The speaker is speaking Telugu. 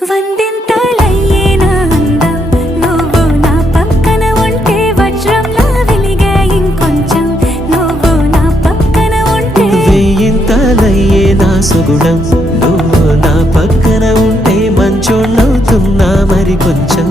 వందింతలయ్యేనా అందం నువ్వు నా పక్కన ఉంటే వజ్రంలా వెలిగే ఇంకొంచెం నువ్వు నా పక్కన ఉంటే వెయ్యింతలయ్యేనా సుగుణం నువ్వు నా పక్కన ఉంటే మంచోళ్ళవుతున్నా మరి కొంచెం